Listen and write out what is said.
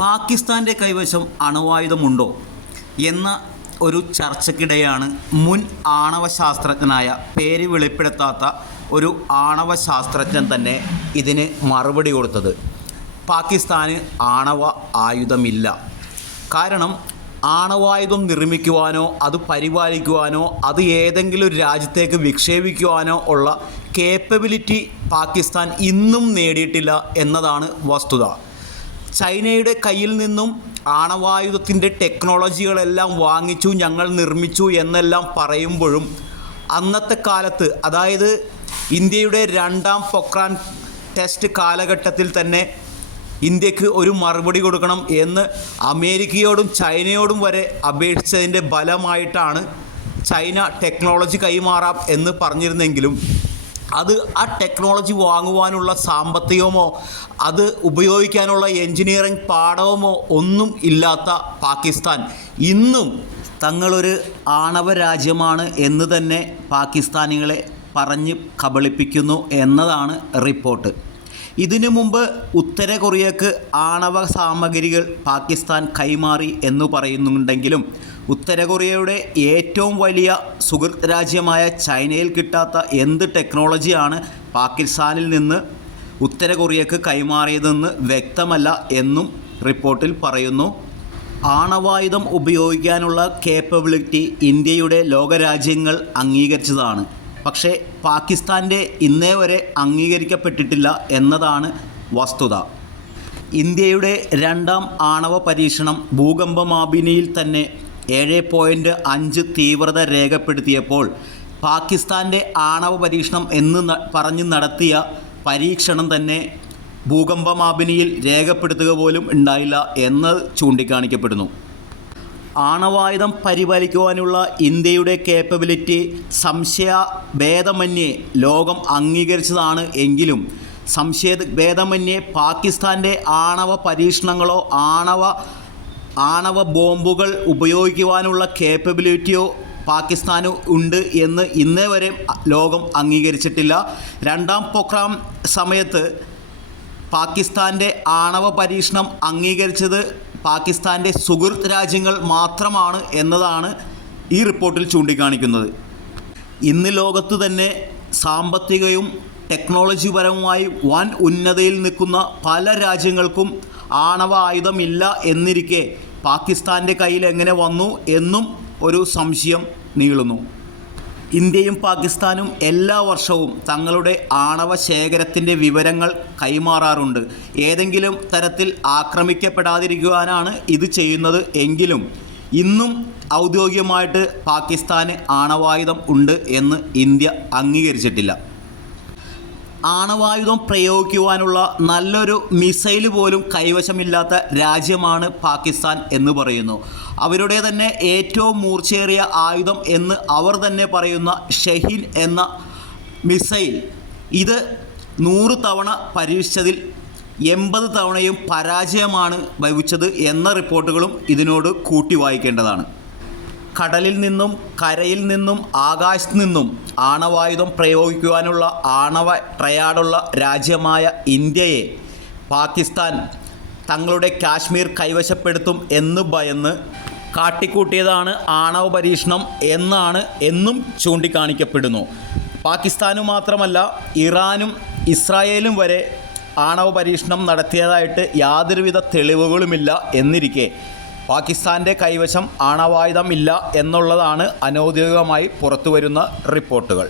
പാകിസ്ഥാന്റെ കൈവശം അണുവായുധമുണ്ടോ എന്ന ഒരു ചർച്ചയ്ക്കിടെയാണ് മുൻ ആണവ ശാസ്ത്രജ്ഞനായ പേര് വെളിപ്പെടുത്താത്ത ഒരു ആണവ ശാസ്ത്രജ്ഞൻ തന്നെ ഇതിന് മറുപടി കൊടുത്തത്. പാകിസ്ഥാന് ആണവ ആയുധമില്ല. കാരണം ആണവായുധം നിർമ്മിക്കുവാനോ അത് പരിപാലിക്കുവാനോ അത് ഏതെങ്കിലും ഒരു രാജ്യത്തേക്ക് വിക്ഷേപിക്കുവാനോ ഉള്ള കേപ്പബിലിറ്റി പാകിസ്ഥാൻ ഇന്നും നേടിയിട്ടില്ല എന്നതാണ് വസ്തുത. ചൈനയുടെ കയ്യിൽ നിന്നും ആണവായുധത്തിന്റെ ടെക്നോളജികളെല്ലാം വാങ്ങിച്ചു ഞങ്ങൾ നിർമ്മിച്ചു എന്നെല്ലാം പറയുമ്പോഴും അന്നത്തെ കാലത്ത് അതായത് ഇന്ത്യയുടെ രണ്ടാം പൊക്രാൻ ടെസ്റ്റ് കാലഘട്ടത്തിൽ തന്നെ ഇന്ത്യയ്ക്ക് ഒരു മറുപടി കൊടുക്കണം എന്ന് അമേരിക്കയോടും ചൈനയോടും വരെ അപേക്ഷിച്ചതിന്റെ ഫലമായിട്ടാണ് ചൈന ടെക്നോളജി കൈമാറാം എന്ന് പറഞ്ഞിരുന്നെങ്കിലും അത് ആ ടെക്നോളജി വാങ്ങുവാനുള്ള സാമ്പത്തികമോ അത് ഉപയോഗിക്കാനുള്ള എൻജിനീയറിംഗ് പാഠവുമോ ഒന്നും ഇല്ലാത്ത പാകിസ്ഥാൻ. ഇന്നും തങ്ങളൊരു ആണവ രാജ്യമാണ് എന്ന് തന്നെ പാകിസ്ഥാനികളെ പറഞ്ഞ് കബളിപ്പിക്കുന്നു എന്നതാണ് റിപ്പോർട്ട്. ഇതിനു മുമ്പ് ഉത്തര കൊറിയക്ക് ആണവ സാമഗ്രികൾ പാകിസ്ഥാൻ കൈമാറി എന്ന് പറയുന്നുണ്ടെങ്കിലും ഉത്തര കൊറിയയുടെ ഏറ്റവും വലിയ സുഹൃത്ത് രാജ്യമായ ചൈനയിൽ കിട്ടാത്ത എന്ത് ടെക്നോളജിയാണ് പാകിസ്ഥാനിൽ നിന്ന് ഉത്തര കൊറിയക്ക് കൈമാറിയതെന്ന് വ്യക്തമല്ല എന്നും റിപ്പോർട്ടിൽ പറയുന്നു. ആണവായുധം ഉപയോഗിക്കാനുള്ള കേപ്പബിലിറ്റി ഇന്ത്യയുടെ ലോകരാജ്യങ്ങൾ അംഗീകരിച്ചതാണ്. പക്ഷേ പാകിസ്ഥാന്റെ ഇന്നേ വരെ അംഗീകരിക്കപ്പെട്ടിട്ടില്ല എന്നതാണ് വസ്തുത. ഇന്ത്യയുടെ രണ്ടാം ആണവ പരീക്ഷണം ഭൂകമ്പമാപിനിയിൽ തന്നെ ഏഴ് പോയിന്റ് അഞ്ച് തീവ്രത രേഖപ്പെടുത്തിയപ്പോൾ പാകിസ്ഥാന്റെ ആണവ പരീക്ഷണം എന്ന് പറഞ്ഞ് നടത്തിയ പരീക്ഷണം തന്നെ ഭൂകമ്പമാപിനിയിൽ രേഖപ്പെടുത്തുക പോലും ഉണ്ടായില്ല എന്ന് ചൂണ്ടിക്കാണിക്കപ്പെടുന്നു. ആണവായുധം പരിപാലിക്കുവാനുള്ള ഇന്ത്യയുടെ കേപ്പബിലിറ്റി സംശയ ഭേദമന്യേ ലോകം അംഗീകരിച്ചതാണ് എങ്കിലും സംശയ ഭേദമന്യേ പാകിസ്ഥാന്റെ ആണവ പരീക്ഷണങ്ങളോ ആണവ ആണവ ബോംബുകൾ ഉപയോഗിക്കുവാനുള്ള കേപ്പബിലിറ്റിയോ പാകിസ്ഥാന് ഉണ്ട് എന്ന് ഇന്നേ വരെ ലോകം അംഗീകരിച്ചിട്ടില്ല. രണ്ടാം പൊക്രാം സമയത്ത് പാകിസ്ഥാന്റെ ആണവ പരീക്ഷണം അംഗീകരിച്ചത് പാകിസ്ഥാന്റെ സുഹൃത്ത് രാജ്യങ്ങൾ മാത്രമാണ് എന്നതാണ് ഈ റിപ്പോർട്ടിൽ ചൂണ്ടിക്കാണിക്കുന്നത്. ഇന്ന് ലോകത്ത് തന്നെ സാമ്പത്തികവും ടെക്നോളജിപരവുമായി വൻ ഉന്നതയിൽ നിൽക്കുന്ന പല രാജ്യങ്ങൾക്കും ആണവ ആയുധമില്ല എന്നിരിക്കെ പാകിസ്ഥാന്റെ കയ്യിൽ എങ്ങനെ വന്നു എന്നും ഒരു സംശയം നീളുന്നു. ഇന്ത്യയും പാകിസ്ഥാനും എല്ലാ വർഷവും തങ്ങളുടെ ആണവ ശേഖരത്തിന്റെ വിവരങ്ങൾ കൈമാറാറുണ്ട്. ഏതെങ്കിലും തരത്തിൽ ആക്രമിക്കപ്പെടാതിരിക്കുവാനാണ് ഇത് ചെയ്യുന്നത് എങ്കിലും ഇന്നും ഔദ്യോഗികമായിട്ട് പാകിസ്ഥാന് ആണവായുധം ഉണ്ട് എന്ന് ഇന്ത്യ അംഗീകരിച്ചിട്ടില്ല. ആണവായുധം പ്രയോഗിക്കുവാനുള്ള നല്ലൊരു മിസൈൽ പോലും കൈവശമില്ലാത്ത രാജ്യമാണ് പാകിസ്ഥാൻ എന്ന് പറയുന്നു. അവരുടെ തന്നെ ഏറ്റവും മൂർച്ചയേറിയ ആയുധം എന്ന് അവർ തന്നെ പറയുന്ന ഷഹീൻ എന്ന മിസൈൽ. ഇത് നൂറ് തവണ പരീക്ഷിച്ചതിൽ എൺപത് തവണയും പരാജയമാണ് ഭവിച്ചത് എന്ന റിപ്പോർട്ടുകളും ഇതിനോട് കൂട്ടി വായിക്കേണ്ടതാണ്. കടലിൽ നിന്നും കരയിൽ നിന്നും ആകാശത്ത് നിന്നും ആണവായുധം പ്രയോഗിക്കുവാനുള്ള ആണവ ട്രയാഡുള്ള രാജ്യമായ ഇന്ത്യയെ പാകിസ്ഥാൻ തങ്ങളുടെ കാശ്മീർ കൈവശപ്പെടുത്തും എന്ന് ഭയന്ന് കാട്ടിക്കൂട്ടിയതാണ് ആണവ പരീക്ഷണം എന്നാണ് എന്നും ചൂണ്ടിക്കാണിക്കപ്പെടുന്നു. പാകിസ്ഥാനു മാത്രമല്ല ഇറാനും ഇസ്രായേലും വരെ ആണവ പരീക്ഷണം നടത്തിയതായിട്ട് യാതൊരുവിധ തെളിവുകളുമില്ല എന്നിരിക്കെ പാകിസ്ഥാന്റെ കൈവശം ആണവായുധം ഇല്ല എന്നുള്ളതാണ് അനൗദ്യോഗികമായി പുറത്തുവരുന്ന റിപ്പോർട്ടുകൾ.